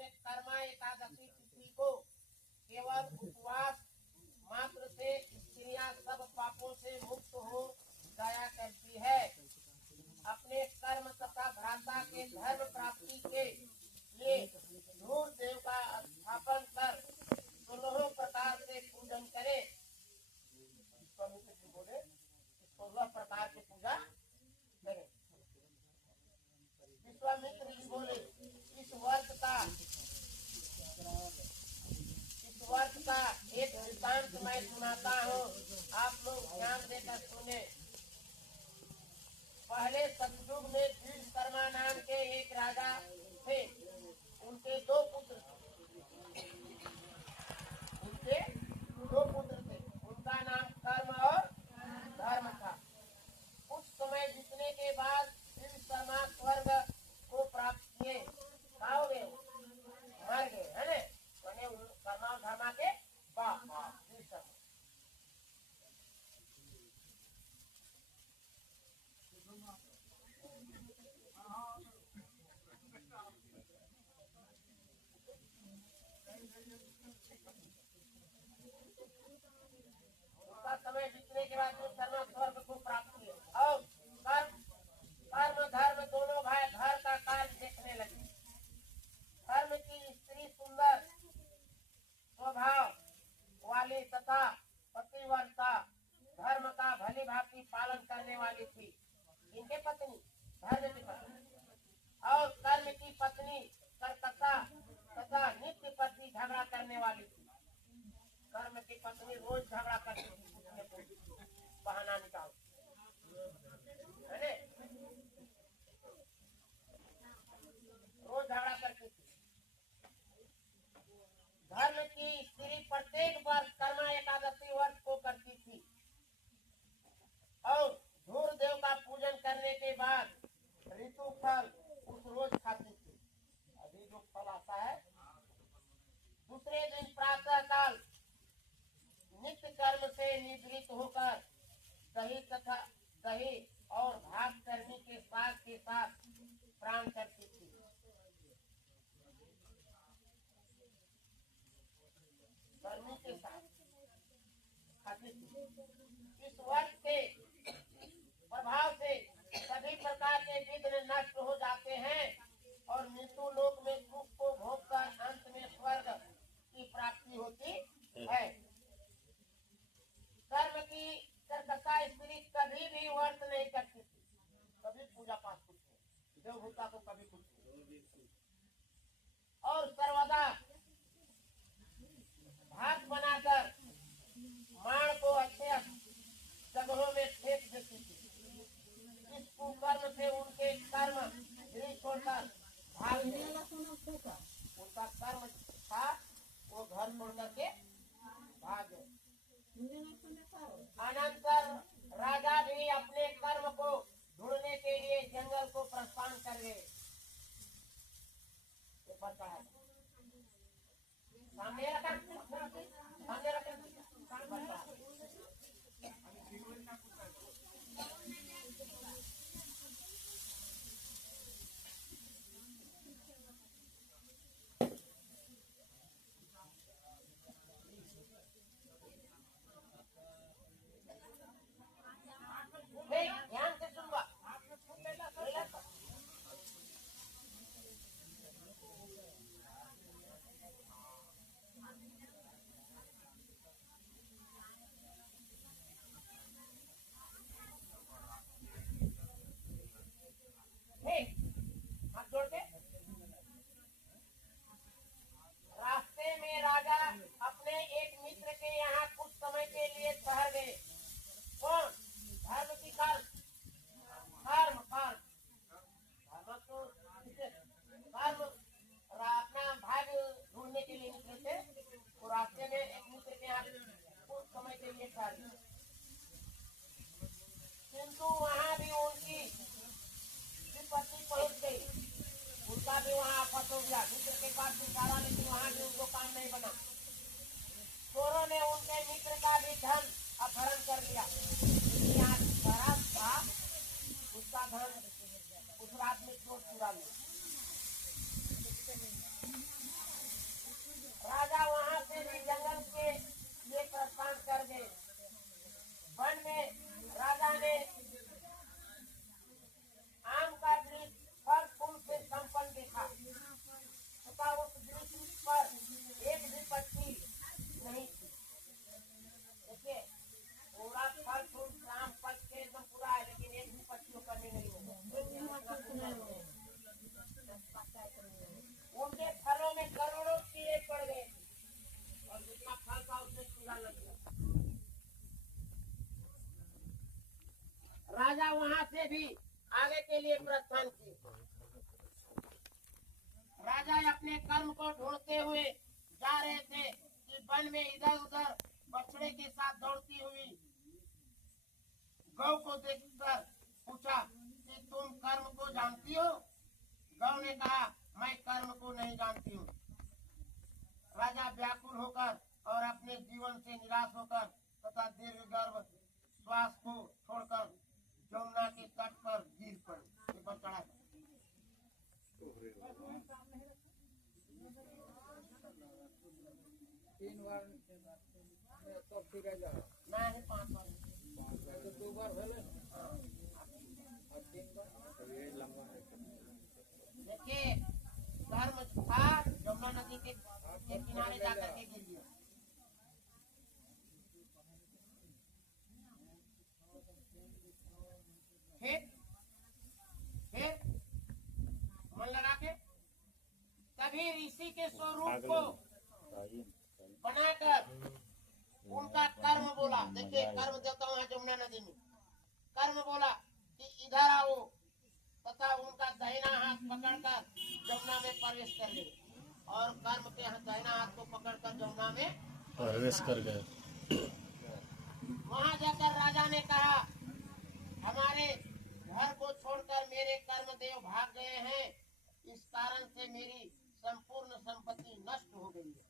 में कर्मा एकादशी तिथि को केवल उपवास मात्र से स्त्रियां सब पापों से मुक्त हो जाया करती है। अपने कर्म तथा भ्राता के धर्म प्राप्ति के लिए धूर्त देव का स्थापन कर 16 प्रकार से पूजन करे। विश्वामित्र जी बोले 16 प्रकार की पूजा करें। विश्वामित्र जी बोले इस वर्ष का एक वृत्तांत मैं सुनाता हूँ, आप लोग ध्यान देकर सुने। पहले सतयुग में विश्वकर्मा नाम के एक राजा थे। उनके दो पुत्र थे। उनका नाम कर्म और धर्म था। कुछ समय बीतने के बाद विश्वकर्मा स्वर्ग को प्राप्त किए। हो गए, मर गए, है ना? कर्मा और धर्मा के बाप उसका समय बीतने के बाद कर्मा स्वर्ग को प्राप्त किए और कर्म धर्म दोनों भाई घर का कार्य देखने लगे। धर्म की स्त्री सुंदर स्वभाव वाली तथा पतिव्रता, धर्म का भली भांति पालन करने वाली थी। इनके पत्नी धर्म की पत्नी और कर्म की पत्नी कर्कशा तथा नित्य प्रति झगड़ा करने वाली थी। कर्म की पत्नी रोज झगड़ा करती थी, बहाना निकाल, है रोज झगड़ा करती थी। धर्म की स्त्री प्रत्येक वर्ष कर्मा एकादशी वर्ष को करती थी और धूर्त देव का पूजन करने के बाद ऋतु फल उस रोज खाती थी। अभी जो फल आता है, दूसरे दिन प्रातः काल नित्य कर्म से निवृत्त होकर दही और भात कर्मी के साथ प्राण करती थी। कर्मी के साथ खाती थी। इस वर्ष के प्रभाव से सभी प्रकार के विघ्न नष्ट हो जाते हैं और मृत्यु लोक में सुख को भोगकर अंत में स्वर्ग की प्राप्ति होती है। कर्म की कर्कशा स्त्री कभी भी व्रत नहीं करती थी, कभी पूजा पाठ कुछ नहीं, देवभूता को कभी कुछ नहीं, और सर्वदा भात बनाकर माण को अच्छे जगहों में फेंक देती थी। इस कुकर्म से उनके कर्म गृह छोड़कर भाग गए। उनका कर्म था वो घर छोड़ करके भाग गए। अनंतर राजा भी अपने कर्म को ढूंढने के लिए जंगल को प्रस्थान कर गए। सामने रखा ध्यान से सुनवा। हाथ जोड़ के रास्ते में राजा अपने एक मित्र के यहाँ कुछ समय के लिए ठहर गए। कौन? धर्म की कर्म अपना भाग ढूंढने के लिए निकले थे। तो रास्ते में एक मित्र के यहाँ कुछ समय के लिए ठहर गए, किंतु वहाँ भी उनकी विपत्ति पहुँच गई। उनका भी वहाँ आपस हो गया। मित्र के पास भी सारा, लेकिन वहाँ भी उनको काम नहीं बना। चोरों ने उनके मित्र का भी धन अपहरण कर लिया। यहाँ शराब था, उसका धन उस रात में चोर चुरा लिया। प्रस्थान किए। राजा अपने कर्म को ढूंढते हुए जा रहे थे कि वन में इधर उधर बछड़े के साथ दौड़ती हुई गौ को देखकर पूछा कि तुम कर्म को जानती हो? गौ ने कहा, मैं कर्म को नहीं जानती हूँ। राजा व्याकुल होकर और अपने जीवन से निराश होकर तथा दीर्घ गर्भ श्वास को छोड़कर यमुना के तट पर गिर पड़ा। तीन बार तो फिर नहीं, 5 बार। तो 2 बार भेले और 3 बार ये लंबा है। देखिए, कर्म था यमुना नदी के किनारे जाकर के गिर गया। फिर मन लगा के तभी ऋषि के स्वरूप को बनाकर उनका कर्म बोला। देखिए, कर्म देवता है यमुना नदी में। कर्म बोला कि इधर आओ तथा उनका दाहिना हाथ पकड़कर यमुना में प्रवेश कर गए और कर्म के दाहिना हाथ को पकड़कर यमुना में प्रवेश कर गए। वहां जाकर राजा ने कहा, हमारे घर को छोड़कर मेरे कर्म देव भाग गए हैं, इस कारण से मेरी संपूर्ण संपत्ति नष्ट हो गई है।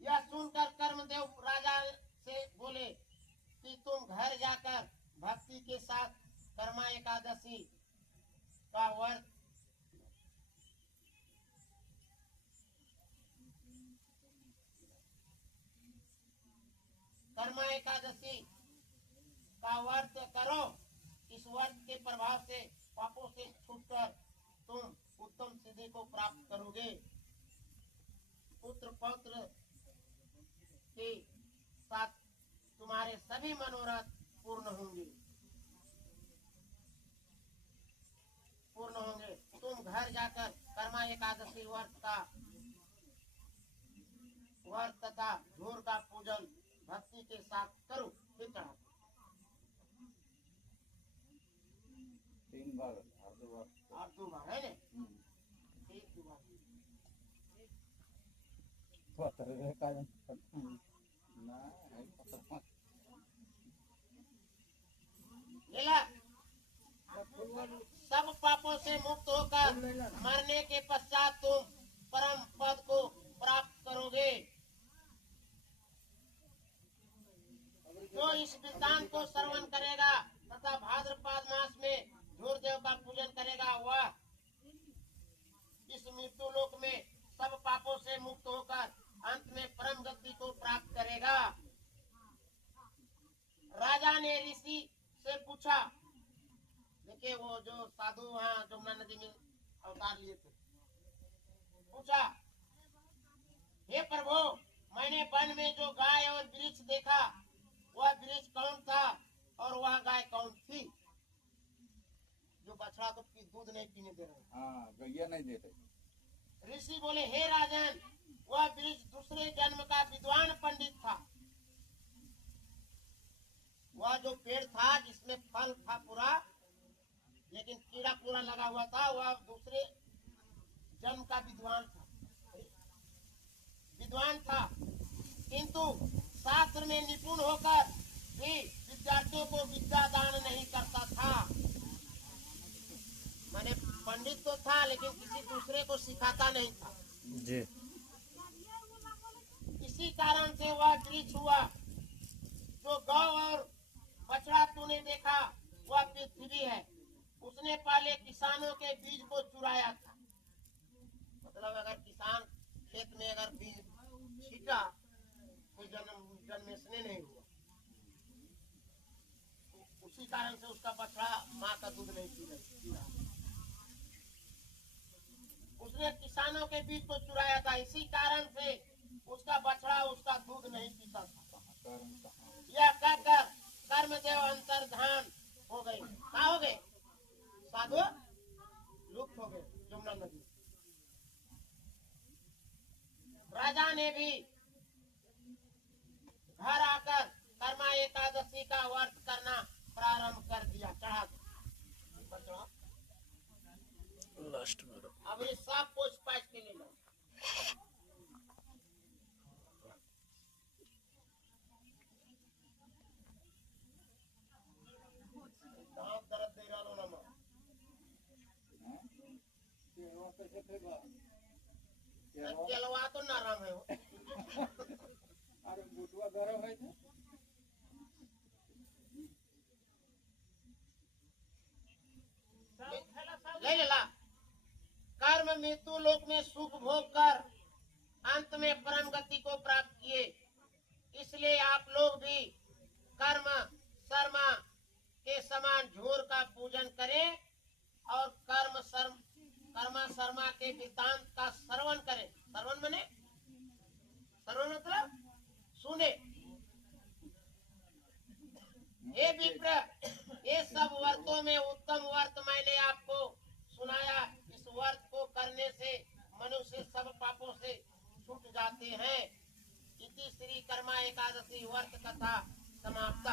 यह सुनकर कर्मदेव राजा से बोले कि तुम घर जाकर भक्ति के साथ कर्मा एकादशी का व्रत कर्मा एकादशी का व्रत करो। इस व्रत के प्रभाव से पापों से छूटकर तुम उत्तम सिद्धि को प्राप्त करोगे। पुत्र पौत्र के साथ तुम्हारे सभी मनोरथ पूर्ण होंगे। तुम घर जाकर कर्मा एकादशी व्रत तथा धूर का पूजन भक्ति के साथ करो। फिर चढ़ा 3 बार और 2 बार है ना? एक 2 बार सब पापों से मुक्त होकर मरने के पश्चात तुम परम पद को प्राप्त करोगे। जो इस वृत्तांत को श्रवण करेगा तथा भाद्रपद मास में धूर देव का पूजन करेगा, वह इस मृत्यु लोक में सब पापों से मुक्त होकर अंत में परम गति को प्राप्त करेगा। राजा ने ऋषि से पूछा, देखिए वो जो साधु वहाँ यमुना नदी में अवतार लिए थे, पूछा, हे प्रभु, मैंने वन में जो गाय और वृक्ष देखा, वह वृक्ष कौन था और वह गाय कौन थी जो बछड़ा को दूध नहीं पीने दे रहे? हाँ, गैया नहीं दे रहे। ऋषि बोले, हे राजन, वह वृक्ष दूसरे जन्म का विद्वान पंडित था। वह जो पेड़ था जिसमें फल था पूरा, लेकिन कीड़ा पूरा लगा हुआ था, वह दूसरे जन्म का विद्वान था, किंतु शास्त्र में निपुण होकर भी विद्यार्थियों को विद्या दान नहीं करता था। माने पंडित तो था लेकिन किसी दूसरे को सिखाता नहीं था जी। इसी कारण से वह वृक्ष हुआ। जो गौ और बछड़ा तूने देखा, वह पृथ्वी है। उसने पहले किसानों के बीज को चुराया था। मतलब अगर किसान खेत में अगर बीज छीटा तो जन्मेषण नहीं हुआ, उसी कारण से उसका बछड़ा माँ का दूध नहीं पी रहा। उसने किसानों के बीज को चुराया था, इसी कारण से उसका बछड़ा उसका दूध नहीं पीता था। यह कहकर कर्मदेव अंतर्धान हो गए। क्या हो गए? साधु लुप्त हो गए यमुना नदी। राजा ने भी घर ये साफ पोछ पाछ के ले लो। दांत दर्द दे रहा लो ना मां। वो कैसे फेंकवा चलवा तो नरम है वो। अरे बुटवा गरम है तो ले ला। कर्म मृत्यु लोक में सुख भोग कर अंत में परम गति को प्राप्त किए, इसलिए आप लोग भी कर्म शर्मा के समान झूर का पूजन करें और कर्म शर्मा के वृत्तांत का श्रवण करें। श्रवण माने श्रवण मतलब सुने। हे विप्र, ये सब व्रतों में उत्तम व्रत मैंने आपको सुनाया। इस व्रत को करने से मनुष्य सब पापों से छूट जाते हैं। इति श्री कर्मा एकादशी व्रत कथा समाप्त।